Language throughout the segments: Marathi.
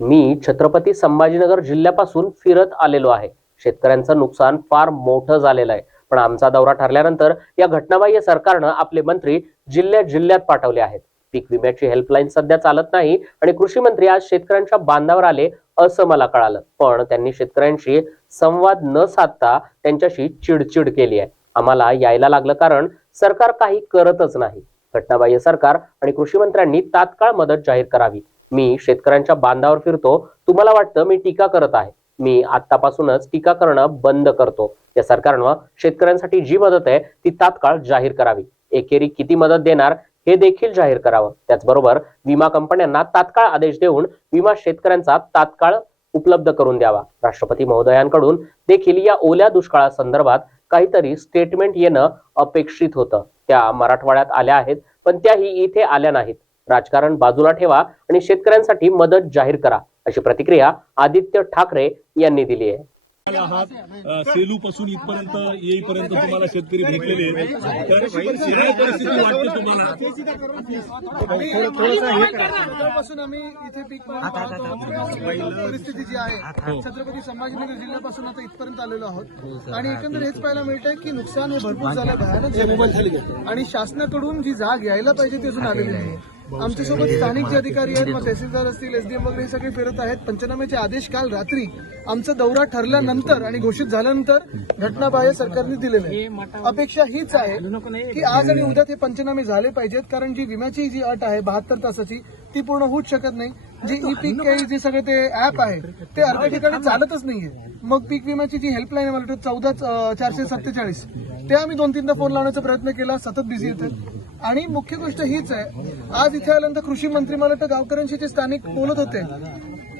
मी छत्रपती संभाजीनगर जिल्ह्यापासून फिरत आलेलो आहे. शेतकऱ्यांचं नुकसान फार मोठं झालेलं आहे. पण आमचा दौरा ठरल्यानंतर या घटनाबाह्य सरकारनं आपले मंत्री जिल्ह्या जिल्ह्यात पाठवले आहेत. पीक विम्याची हेल्पलाईन सध्या चालत नाही आणि कृषी मंत्री आज शेतकऱ्यांच्या बांधावर आले असं मला कळालं. पण त्यांनी शेतकऱ्यांशी संवाद न साधता त्यांच्याशी चिडचिड केली आहे. आम्हाला यायला लागलं कारण सरकार काही करतच नाही. घटनाबाह्य सरकार आणि कृषी मंत्र्यांनी तात्काळ मदत जाहीर करावी. मी शेतकऱ्यांच्या बांधावर फिरतो तुम्हाला वाटतं मी टीका करत आहे. मी आतापासूनच टीका करणं बंद करतो. या सरकारनं शेतकऱ्यांसाठी जी मदत आहे ती तात्काळ जाहीर करावी. एकेरी किती मदत देणार हे देखील जाहीर करावं. त्याचबरोबर विमा कंपन्यांना तात्काळ आदेश देऊन विमा शेतकऱ्यांचा तात्काळ उपलब्ध करून द्यावा. राष्ट्रपती महोदयांकडून देखील या ओल्या दुष्काळासंदर्भात काहीतरी स्टेटमेंट येणं अपेक्षित होतं. त्या मराठवाड्यात आल्या आहेत पण त्याही इथे आल्या नाहीत. राजकारण बाजूला ठेवा आणि शेतकऱ्यांसाठी मदत जाहीर करा अशी प्रतिक्रिया आदित्य ठाकरे यांनी दिली आहे. आहात सेलू पासून इथपर्यंत येईपर्यंत तुम्हाला शेतकरी भेटलेले परिस्थिती वाटते तुम्हाला? पासून आम्ही इथे पीक परिस्थिती जी आहे छत्रपती संभाजीनगर जिल्ह्यापासून आता इथपर्यंत आलेलो आहोत. आणि एकंदर हेच पाहायला मिळतंय की नुकसान हे भरपूर झालं भयानक झालं आणि शासनाकडून जी जाग यायला पाहिजे ती अजून आलेली नाही. आमच्यासोबत स्थानिक जे अधिकारी आहेत मग तहसीलदार असतील एसडीएम वगैरे हे सगळे फिरत आहेत. पंचनाम्याचे आदेश काल रात्री आमचा दौरा ठरल्यानंतर आणि घोषित झाल्यानंतर घटनाबाह्य सरकारने दिलेले आहे. अपेक्षा हीच आहे की आज आणि उद्या ते पंचनामे झाले पाहिजेत कारण जी विम्याची जी अट आहे बहात्तर तासाची ती पूर्ण होऊच शकत नाही. जे ई पीक काही जे सगळे ते ऍप आहे ते अर्ध्या ठिकाणी चालतच नाहीये. मग पीक विम्याची जी हेल्पलाईन आहे मला वाटतं चौदा चारशे सत्तेचाळीस ते आम्ही दोन तीनदा फोन लावण्याचा प्रयत्न केला सतत बिझी येते आणि मुख्य गोष्ट हीच आहे आज इथे आल्यानंतर कृषी मंत्री मला वाटतं गावकऱ्यांशी ते स्थानिक बोलत होते.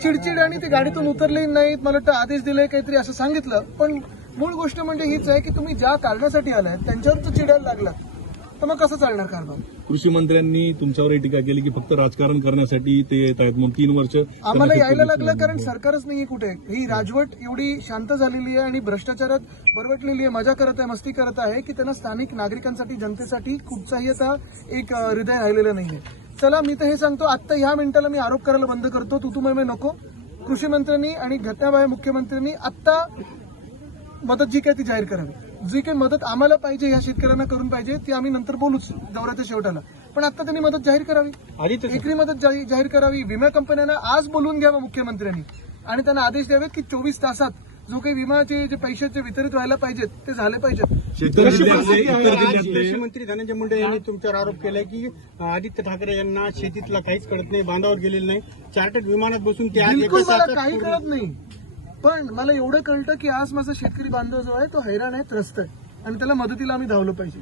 चिडचिड आणि ते गाडीतून उतरले नाहीत मला वाटतं आदेश दिले काहीतरी असं सांगितलं. पण मूळ गोष्ट म्हणजे हीच आहे की तुम्ही ज्या कारणासाठी आलाय त्यांच्यावर तो चिडायला लागला तर मग कसं चालणार कारभार? कृषी मंत्र्यांनी तुमच्यावर टीका केली की फक्त राजकारण करण्यासाठी ते येत आहेत म्हणून तीन वर्ष त्यांना आम्हाला यायला लागलं कारण सरकारच नाहीये कुठे. ही राजवट एवढी शांत झालेली आहे आणि भ्रष्टाचारात बरवटलेली आहे. मजा करत आहे मस्ती करत आहे की त्यांना स्थानिक नागरिकांसाठी जनतेसाठी कुठचाही आता एक अं, हृदय राहिलेलं नाहीये. चला मी तर हे सांगतो आत्ता ह्या मिनिटाला मी आरोप करायला बंद करतो. तू तू नको. कृषी मंत्र्यांनी आणि घटनाबाह्य मुख्यमंत्र्यांनी आत्ता मदत जी काय ती जाहीर करावी. जी काही मदत आम्हाला पाहिजे या शेतकऱ्यांना करून पाहिजे ती आम्ही नंतर बोलूच दौऱ्याच्या शेवटाला पण आता त्यांनी मदत जाहीर करावी. एकरी मदत जाही- जाहीर करावी. विमा कंपन्यांना आज बोलवून घ्यावं मुख्यमंत्र्यांनी. आणि त्यांना आदेश द्यावेत की चोवीस तासात जो काही विमाचे जे पैशाचे वितरित व्हायला पाहिजेत ते झाले पाहिजेत. मंत्री धनंजय मुंडे यांनी तुमच्यावर आरोप केलाय की आदित्य ठाकरे यांना शेतीतला काहीच कळत नाही बांधावर गेलेलं नाही. चार्टर्ड विमानात बसून ते काही कळत नाही. पण मला एवढं कळतं की आज माझा शेतकरी बांधव जो आहे तो हैराण आहे त्रस्त आहे. आणि त्याला मदतीला आम्ही धावलं पाहिजे.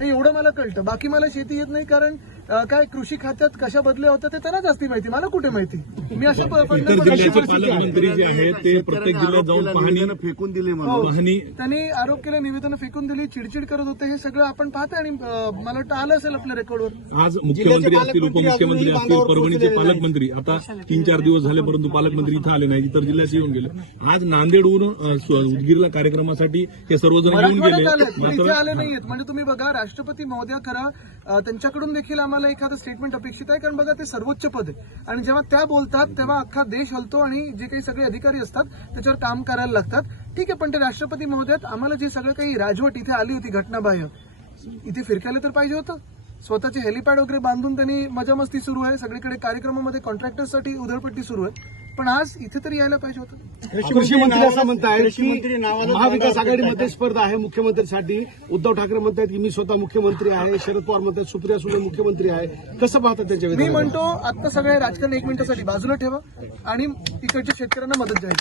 हे एवढं मला कळतं. बाकी मला शेती येत नाही कारण काय कृषी खात्यात कशा बदल्या होत्या ते त्यांना जास्ती माहिती. मला कुठे माहिती? मी अशा प- इतर पद्धतीने- जिल्ह्याचे पालकमंत्री जे आहेत ते प्रत्येक जिल्ह्यात जाऊन पाहणी फेकून दिले हो. पाहणी त्यांनी आरोप केले निवेदन फेकून दिली चिडचिड करत होते हे सगळं आपण पाहतोय आणि मला वाटतं आलं असेल आपल्या रेकॉर्डवर. आज मुख्यमंत्री असतील उपमुख्यमंत्री असतील परभणीचे पालकमंत्री. आता तीन चार दिवस झाले परंतु पालकमंत्री इथं आले नाही इतर जिल्ह्यात येऊन गेले. आज नांदेडहून स्व- उदगीरला कार्यक्रमासाठी हे सर्वजण येऊन गेले. आले नाहीयेत. म्हणजे तुम्ही बघा राष्ट्रपती महोदया खरं अं, त्यांच्याकडून देखील आम्हाला एखादं स्टेटमेंट अपेक्षित आहे? कारण बघा ते सर्वोच्च पद आहे. आणि जेव्हा त्या बोलतात तेव्हा अख्खा देश हलतो आणि जे काही सगळे अधिकारी असतात त्याच्यावर काम करायला लागतात. ठीक आहे पण ते राष्ट्रपती महोदयात आम्हाला जे सगळं काही राजवट इथे आली होती घटनाबाह्य इथे फिरकायला तर पाहिजे होतं. स्वतःचे हेलिपॅड वगैरे बांधून त्यांनी मजा मस्ती सुरू आहे. सगळीकडे कार्यक्रमामध्ये कॉन्ट्रॅक्टर्ससाठी उधळपट्टी सुरू आहे. पण आज इथे तरी यायला पाहिजे होतं. कृषी मंत्री असं म्हणतायत कृषी की महाविकास आघाडीमध्ये स्पर्धा आहे मुख्यमंत्र्यांसाठी. उद्धव ठाकरे म्हणतात की मी स्वतः मुख्यमंत्री आहे. शरद पवार म्हणतात सुप्रिया सुळे मुख्यमंत्री आहे. कसं पाहतात त्यांच्या मी? म्हणतो आता सगळे राजकारण एक मिनिटासाठी बाजूला ठेवा आणि इकडच्या शेतकऱ्यांना मदत करा